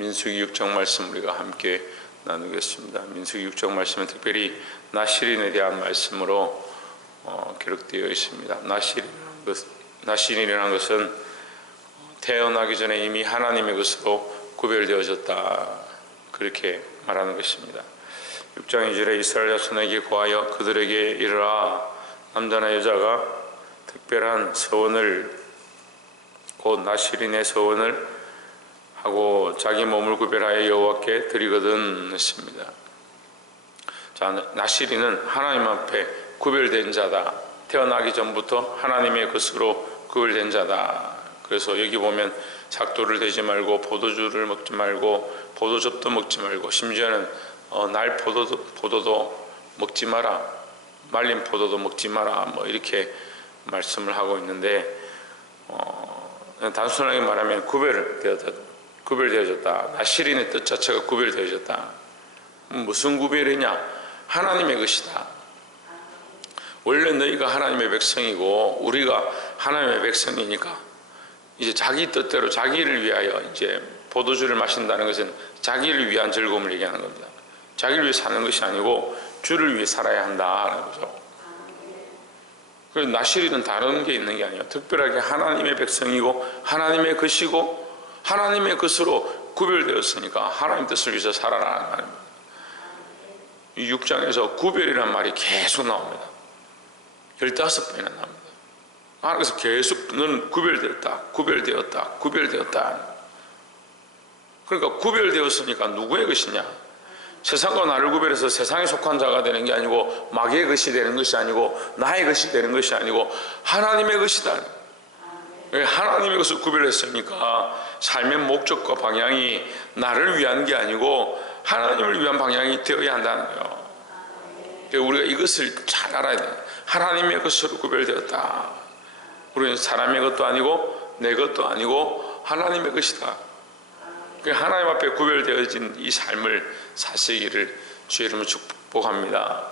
민수기 6장 말씀 우리가 함께 나누겠습니다. 민수기 6장 말씀은 특별히 나실인에 대한 말씀으로 기록되어 있습니다. 나실인이라는 것은 태어나기 전에 이미 하나님의 것으로 구별되어졌다, 그렇게 말하는 것입니다. 6장 2절에 이스라엘 자손에게 고하여 그들에게 이르라, 남자나 여자가 특별한 서원을, 곧 나실인의 서원을 하고 자기 몸을 구별하여 여호와께 드리거든 했습니다. 자, 나실인은 하나님 앞에 구별된 자다. 태어나기 전부터 하나님의 것으로 구별된 자다. 그래서 여기 보면 작도를 대지 말고 포도주를 먹지 말고 포도즙도 먹지 말고 심지어는 날 포도도 먹지 마라, 말린 포도도 먹지 마라, 뭐 이렇게 말씀을 하고 있는데, 단순하게 말하면 구별되어졌다. 나실인의 뜻 자체가 구별되어졌다. 무슨 구별이냐? 하나님의 것이다. 원래 너희가 하나님의 백성이고 우리가 하나님의 백성이니까 이제 자기 뜻대로 자기를 위하여, 이제 포도주를 마신다는 것은 자기를 위한 즐거움을 얘기하는 겁니다. 자기를 위해 사는 것이 아니고 주를 위해 살아야 한다는 거죠. 그래서 나실인은 다른 게 있는 게 아니에요. 특별하게 하나님의 백성이고 하나님의 것이고 하나님의 것으로 구별되었으니까 하나님 뜻을 위해서 살아라는 말입니다. 이 6장에서 구별이라는 말이 계속 나옵니다. 15번이나 나옵니다. 그래서 계속 너는 구별되었다. 그러니까 구별되었으니까 누구의 것이냐? 세상과 나를 구별해서 세상에 속한 자가 되는 게 아니고 마귀의 것이 되는 것이 아니고 나의 것이 되는 것이 아니고 하나님의 것이다. 하나님의 것을 구별했으니까 삶의 목적과 방향이 나를 위한 게 아니고 하나님을 위한 방향이 되어야 한다는 거예요. 우리가 이것을 잘 알아야 돼요. 하나님의 것으로 구별되었다. 우리는 사람의 것도 아니고 내 것도 아니고 하나님의 것이다. 하나님 앞에 구별되어진 이 삶을 사시기를 주의 이름으로 축복합니다.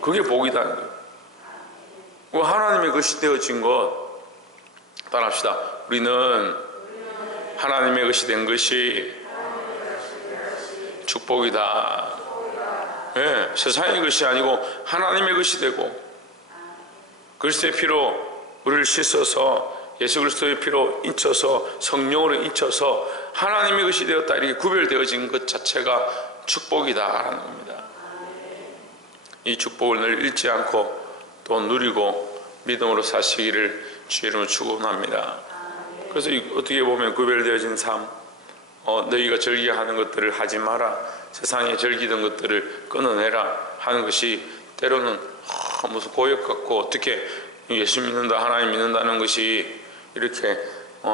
그게 복이다는 거예요. 하나님의 것이 되어진 것 따라합시다. 우리는 하나님의 것이 된 것이 축복이다. 네, 세상의 것이 아니고 하나님의 것이 되고, 그리스도의 피로 우리를 씻어서 예수 그리스도의 피로 인쳐서 성령으로 인쳐서 하나님의 것이 되었다, 이렇게 구별되어진 것 자체가 축복이다라는 겁니다. 이 축복을 늘 잃지 않고 또 누리고 믿음으로 사시기를 주의 이름으로 축원합니다. 그래서 어떻게 보면 구별되어진 삶, 너희가 즐겨하는 것들을 하지 마라, 세상에 즐기던 것들을 끊어내라 하는 것이 때로는 무슨 고역 같고, 어떻게 예수 믿는다, 하나님 믿는다는 것이 이렇게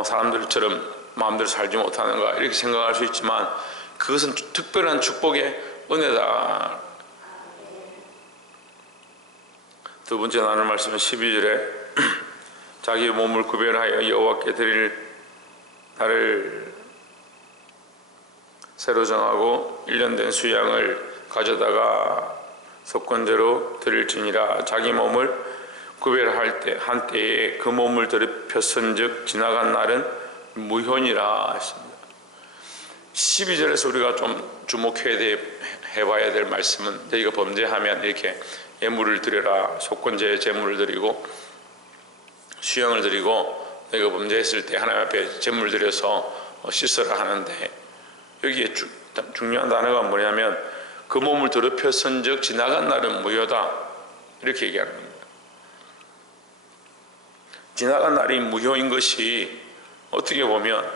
사람들처럼 마음대로 살지 못하는가, 이렇게 생각할 수 있지만 그것은 특별한 축복의 은혜다. 두 번째 나눌 말씀은 12절에 자기 몸을 구별하여 여호와께 드릴 날을 새로 정하고 1년 된 수양을 가져다가 속건제로 드릴지니라. 자기 몸을 구별할 때 한때에 그 몸을 더럽혔은즉 지나간 날은 무효니라 했습니다. 12절에서 우리가 좀 주목해봐야 될 말씀은, 너희가 범죄하면 이렇게 예물을 드려라, 속건제에 제물을 드리고 수양을 드리고, 너희가 범죄했을 때 하나님 앞에 제물 드려서 씻으라 하는데, 여기에 중요한 단어가 뭐냐면 그 몸을 더럽혔은즉 지나간 날은 무효다, 이렇게 얘기하는 겁니다. 지나간 날이 무효인 것이 어떻게 보면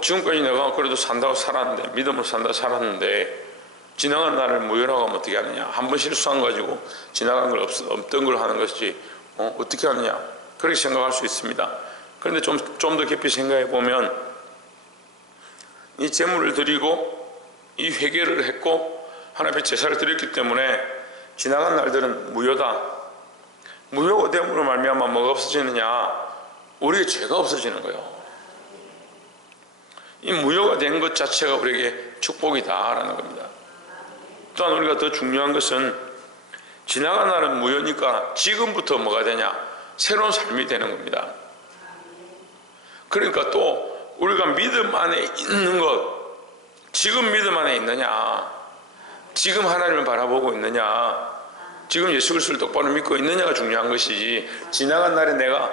지금까지 내가 그래도 산다고 살았는데, 믿음으로 산다고 살았는데 지나간 날을 무효라고 하면 어떻게 하느냐? 한 번 실수한 가지고 지나간 걸 없던 걸 하는 것이 어떻게 하느냐? 그렇게 생각할 수 있습니다. 그런데 좀 더 깊이 생각해 보면, 이 제물을 드리고 이 회개를 했고 하나님 앞에 제사를 드렸기 때문에 지나간 날들은 무효다. 무효가 됨으로 말미암아 뭐가 없어지느냐? 우리의 죄가 없어지는 거예요. 이 무효가 된 것 자체가 우리에게 축복이다라는 겁니다. 또한 우리가 더 중요한 것은, 지나간 날은 무효니까 지금부터 뭐가 되냐? 새로운 삶이 되는 겁니다. 그러니까 또 우리가 믿음 안에 있는 것, 지금 믿음 안에 있느냐, 지금 하나님을 바라보고 있느냐, 지금 예수 그리스도를 똑바로 믿고 있느냐가 중요한 것이지, 지나간 날에 내가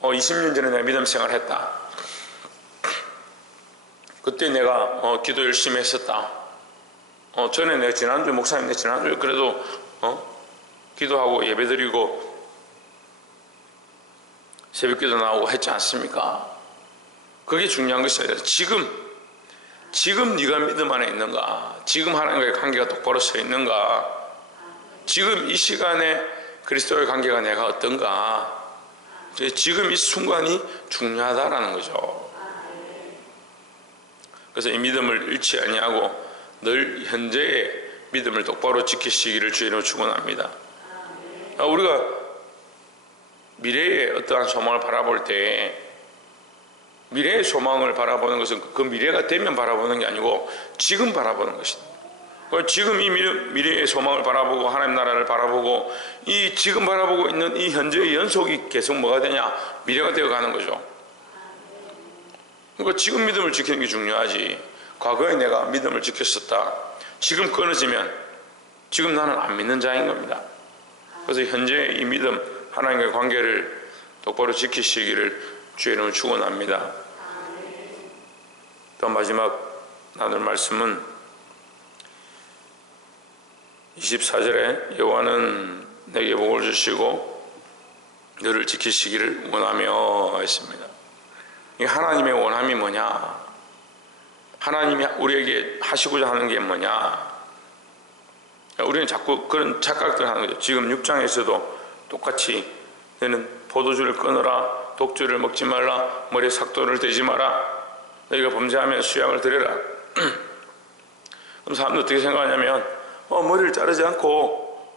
20년 전에 내가 믿음 생활했다, 그때 내가 기도 열심히 했었다, 전에 내가 지난주에 목사님 내 지난주에 그래도 기도하고 예배드리고 새벽기도 나오고 했지 않습니까? 그게 중요한 것이 아니라 지금 네가 믿음 안에 있는가, 지금 하나님과의 관계가 똑바로 서 있는가, 지금 이 시간에 그리스도의 관계가 내가 어떤가, 지금 이 순간이 중요하다라는 거죠. 그래서 이 믿음을 잃지 아니하고 늘 현재의 믿음을 똑바로 지키시기를 주의로 축원합니다. 우리가 미래의 어떠한 소망을 바라볼 때, 미래의 소망을 바라보는 것은 그 미래가 되면 바라보는 게 아니고 지금 바라보는 것이다. 지금 이 미래의 소망을 바라보고 하나님 나라를 바라보고 이 지금 바라보고 있는 이 현재의 연속이 계속 뭐가 되냐, 미래가 되어 가는 거죠. 그러니까 지금 믿음을 지키는 게 중요하지, 과거에 내가 믿음을 지켰었다, 지금 끊어지면 지금 나는 안 믿는 자인 겁니다. 그래서 현재 이 믿음, 하나님과의 관계를 똑바로 지키시기를 주의 이름으로 축원합니다. 또 마지막 나눌 말씀은 24절에 여호와는 내게 복을 주시고 너를 지키시기를 원하며 했습니다. 하나님의 원함이 뭐냐, 하나님이 우리에게 하시고자 하는 게 뭐냐, 우리는 자꾸 그런 착각들을 하는 거죠. 지금 6장에서도 똑같이 너는 포도주를 끊어라, 독주를 먹지 말라, 머리에 삭도를 대지 마라, 너희가 범죄하면 수양을 드려라. 그럼 사람들 어떻게 생각하냐면 머리를 자르지 않고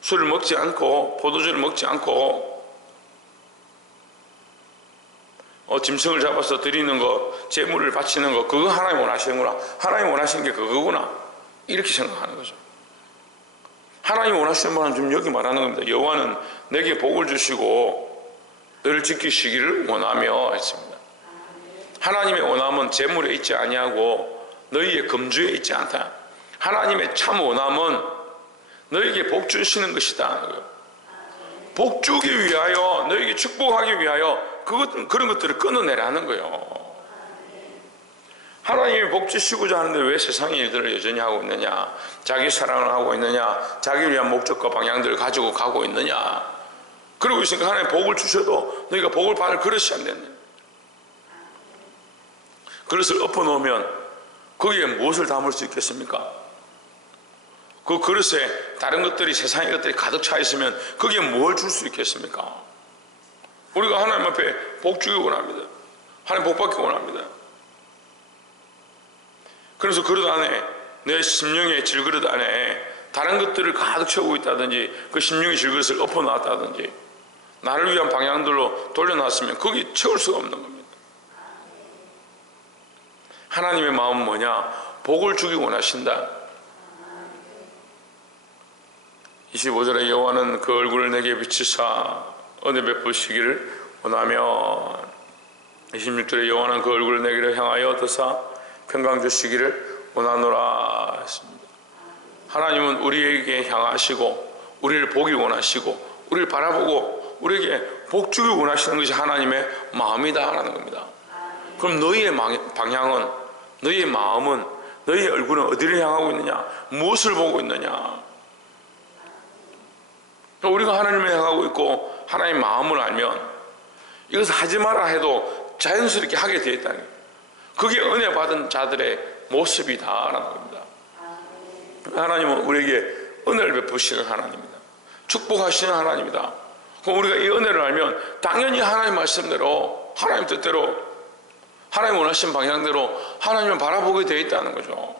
술을 먹지 않고 포도주를 먹지 않고 짐승을 잡아서 드리는 거, 제물을 바치는 거, 그거 하나님 원하시는구나, 하나님 원하시는 게 그거구나, 이렇게 생각하는 거죠. 하나님 원하시는 바는 지금 여기 말하는 겁니다. 여호와는 내게 복을 주시고 너를 지키시기를 원하며 했습니다. 하나님의 원함은 재물에 있지 아니하고 너희의 금주에 있지 않다. 하나님의 참 원함은 너희에게 복 주시는 것이다. 복 주기 위하여, 너희에게 축복하기 위하여 그런 것들을 끊어내라는 거예요. 하나님이 복 주시고자 하는데 왜 세상의 일들을 여전히 하고 있느냐, 자기 사랑을 하고 있느냐, 자기를 위한 목적과 방향들을 가지고 가고 있느냐, 그러고 있으니까 하나님 복을 주셔도 너희가 복을 받을 그릇이 안 됐네. 그릇을 엎어놓으면 거기에 무엇을 담을 수 있겠습니까? 그 그릇에 다른 것들이, 세상의 것들이 가득 차 있으면 거기에 뭘 줄 수 있겠습니까? 우리가 하나님 앞에 복 주기 원합니다. 하나님 복 받기 원합니다. 그래서 그릇 안에, 내 심령의 질그릇 안에 다른 것들을 가득 채우고 있다든지, 그 심령의 질그릇을 엎어놨다든지, 나를 위한 방향들로 돌려놨으면 거기 채울 수가 없는 겁니다. 하나님의 마음은 뭐냐? 복을 주기 원하신다. 25절에 여호와는 그 얼굴을 내게 비치사 은혜 베푸시기를 원하며, 26절에 여호와는 그 얼굴을 내게 향하여 드사 평강 주시기를 원하노라 했습니다. 하나님은 우리에게 향하시고 우리를 보기 원하시고 우리를 바라보고 우리에게 복 주기 원하시는 것이 하나님의 마음이다라는 겁니다. 그럼 너희의 방향은, 너희의 마음은, 너희의 얼굴은 어디를 향하고 있느냐, 무엇을 보고 있느냐. 우리가 하나님을 향하고 있고 하나님의 마음을 알면 이것을 하지 마라 해도 자연스럽게 하게 되어 있다는 거예요. 그게 은혜 받은 자들의 모습이다라는 겁니다. 하나님은 우리에게 은혜를 베푸시는 하나님입니다. 축복하시는 하나님이다. 그럼 우리가 이 은혜를 알면 당연히 하나님 말씀대로, 하나님 뜻대로, 하나님 원하신 방향대로 하나님을 바라보게 되어 있다는 거죠.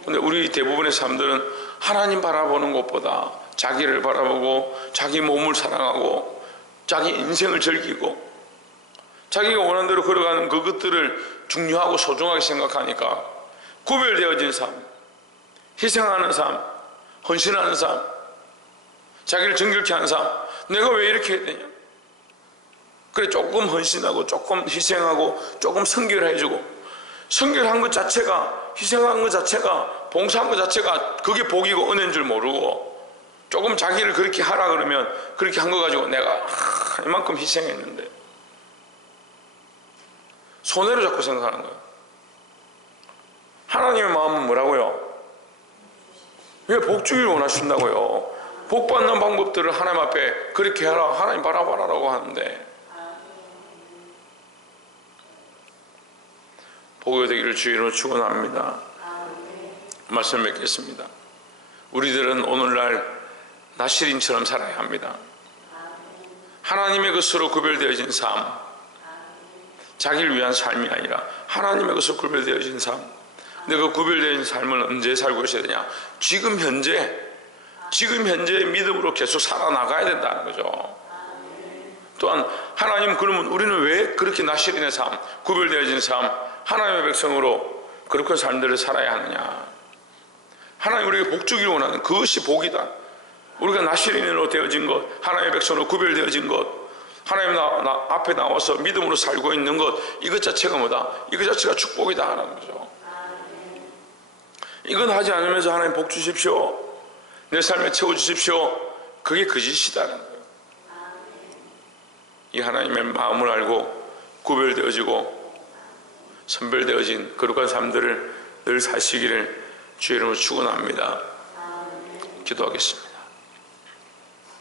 그런데 우리 대부분의 사람들은 하나님 바라보는 것보다 자기를 바라보고 자기 몸을 사랑하고 자기 인생을 즐기고 자기가 원하는 대로 걸어가는 그것들을 중요하고 소중하게 생각하니까 구별되어진 삶, 희생하는 삶, 헌신하는 삶, 자기를 정결케 하는 삶, 내가 왜 이렇게 해야 되냐? 그래, 조금 헌신하고 조금 희생하고 조금 성결해주고 성결한 것 자체가, 희생한 것 자체가, 봉사한 것 자체가 그게 복이고 은혜인 줄 모르고 조금 자기를 그렇게 하라 그러면 그렇게 한 거 가지고 내가 이만큼 희생했는데 손해로 자꾸 생각하는 거예요. 하나님의 마음은 뭐라고요? 왜 복 주기를 원하신다고요? 복 받는 방법들을 하나님 앞에 그렇게 하라, 하나님 바라봐라라고 하는데, 복이 되기를 주의 이름으로 축원합니다. 말씀 맺겠습니다. 우리들은 오늘날 나시린처럼 살아야 합니다. 하나님의 것으로 구별되어진 삶, 자기를 위한 삶이 아니라 하나님의 것으로 구별되어진 삶. 근데 그 구별되어진 삶을 언제 살고 있어야 되냐? 지금 현재 믿음으로 계속 살아나가야 된다는 거죠. 또한 하나님, 그러면 우리는 왜 그렇게 나시린의 삶, 구별되어진 삶, 하나님의 백성으로 그렇게 삶들을 살아야 하느냐? 하나님 우리에게 복 주기를 원하는 그것이 복이다. 우리가 나시린으로 되어진 것, 하나님의 백성으로 구별되어진 것, 하나님 앞에 나와서 믿음으로 살고 있는 것, 이것 자체가 뭐다? 이것 자체가 축복이다 하는 거죠. 이건 하지 않으면서 하나님 복 주십시오, 내 삶에 채워주십시오, 그게 거짓이다는 거예요. 이 하나님의 마음을 알고 구별되어지고 선별되어진 거룩한 삶들을 늘 사시기를 주의 이름으로 축원합니다. 기도하겠습니다.